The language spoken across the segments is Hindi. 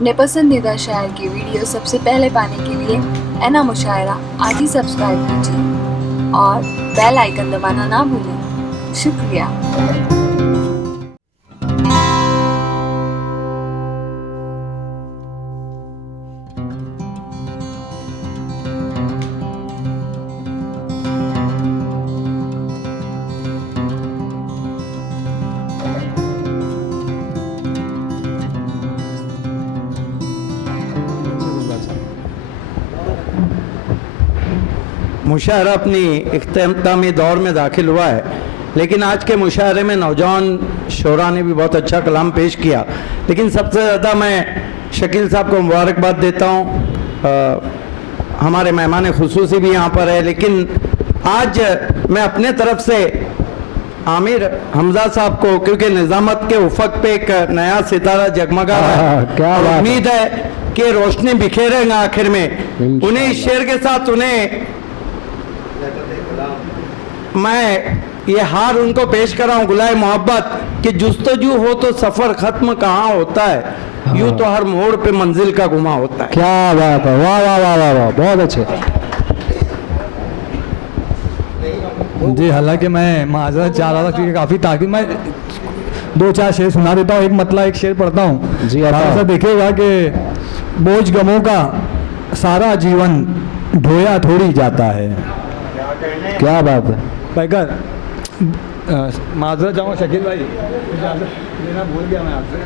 अपने पसंदीदा शायर की वीडियो सबसे पहले पाने के लिए एना मुशायरा आज ही सब्सक्राइब कीजिए और बेल आइकन दबाना ना भूलें। शुक्रिया। मुशायरा अपनी इख्तितामी दौर में दाखिल हुआ है, लेकिन आज के मुशायरे में नौजवान शोरा ने भी बहुत अच्छा कलाम पेश किया। लेकिन सबसे ज़्यादा मैं शकील साहब को मुबारकबाद देता हूँ। हमारे मेहमान खुसूसी भी यहाँ पर है, लेकिन आज मैं अपने तरफ से आमिर हमजा साहब को, क्योंकि निज़ामत के उफक पे एक नया सितारा जगमगा रहा है, क्या उम्मीद है कि रोशनी बिखेरेंगे आखिर में। उन्हें इस शेर के साथ उन्हें मैं ये हार उनको पेश कर रहा हूँ, गुलाए मोहब्बत कि जुस्तजू हो तो सफ़र ख़त्म कहाँ होता है, यूँ तो हर मोड़ पे मंजिल का गुमा होता है। क्या बात है, वाह वाह वाह वाह वाह, बहुत अच्छे जी। हालांकि मैं माजरत चाह रहा था क्योंकि काफ़ी ताकि मैं दो चार शेर सुना देता हूँ, एक मतलब एक शेर पढ़ता हूँ जी। ऐसा देखिएगा कि बोझ गमों का सारा जीवन ढोया थोड़ी जाता है। क्या बात है पैकर, माजरत चाहूँ शकील भाई, लेना भूल गया मैं आपसे।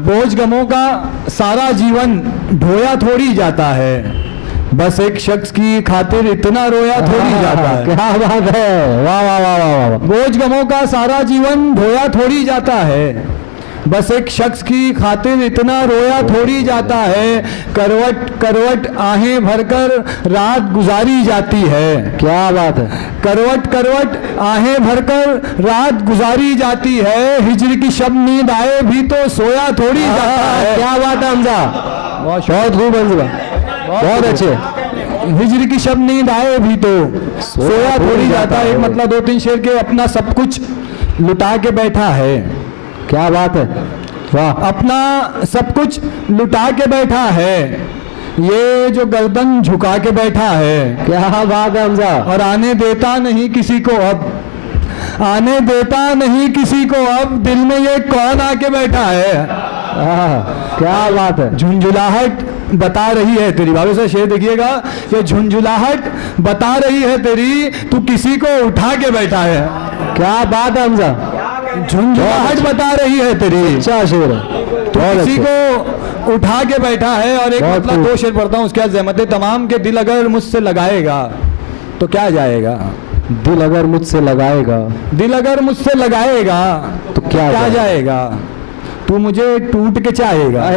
बोझ गमों का सारा जीवन ढोया थोड़ी जाता है, बस एक शख्स की खातिर इतना रोया थोड़ी जाता है। क्या बात है, वाह वाह वाह वाह वाह। बोझ गमों का सारा जीवन ढोया थोड़ी जाता है, बस एक शख्स की खातिर इतना रोया थोड़ी जाता है, करवट करवट आहें भरकर रात गुजारी जाती है। क्या बात है, करवट करवट आहें भरकर रात गुजारी जाती है, हिजर की शब नींद आए भी तो सोया थोड़ी जाता है। क्या बात है हमजा, बहुत खूब हमजा, बहुत अच्छे। हिजर की शब नींद आए भी तो सोया थोड़ी जाता है, एक मतलब दो तीन शेर के अपना सब कुछ लुटा के बैठा है। क्या बात है, वाह। अपना सब कुछ लुटा के बैठा है, ये जो गर्दन झुका के बैठा है। क्या बात है हमजा, और आने देता नहीं किसी को अब, आने देता नहीं किसी को अब, दिल में ये कौन आके बैठा है। क्या बात है, झुंझुलाहट बता रही है तेरी, बाबू से शेर देखिएगा, ये झुंझुलाहट बता रही है तेरी, तू किसी को उठा के बैठा है। क्या बात है हमजा, झुंझुलाहट बता रही है तेरी, अच्छा शेर, तो किसी को उठा के बैठा है। और एक मतलब दो शेर पढ़ता हूँ उसके बाद ज़हमत तमाम के, दिल अगर मुझसे लगाएगा तो क्या जाएगा, दिल अगर मुझसे लगाएगा, दिल अगर मुझसे लगाएगा तो क्या जाएगा, तू मुझे टूट के चाहेगा,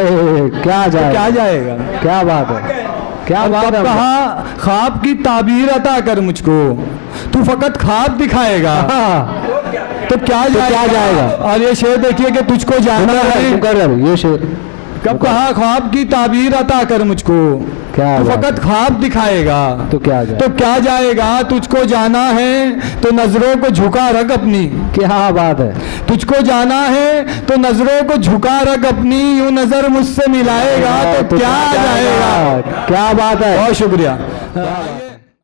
क्या जाएगा, क्या जाएगा। क्या बात है, क्या बात है। कहा ख्वाब की ताबीर अता कर मुझको, तू फकत ख्वाब दिखाएगा तो क्या जाएगा। और ये शेर देखिए कि तुझको जाना है, ये शेर कब कहा ख्वाब की ताबीर अता कर मुझको, क्या तू फकत ख्वाब दिखाएगा तो क्या जाएगा, तुझको जाना है तो नजरों को झुका रख अपनी। क्या बात है, तुझको जाना है तो नजरों को झुका रख अपनी, यूं नजर मुझसे मिलाएगा तो क्या जाएगा। क्या बात है, बहुत शुक्रिया।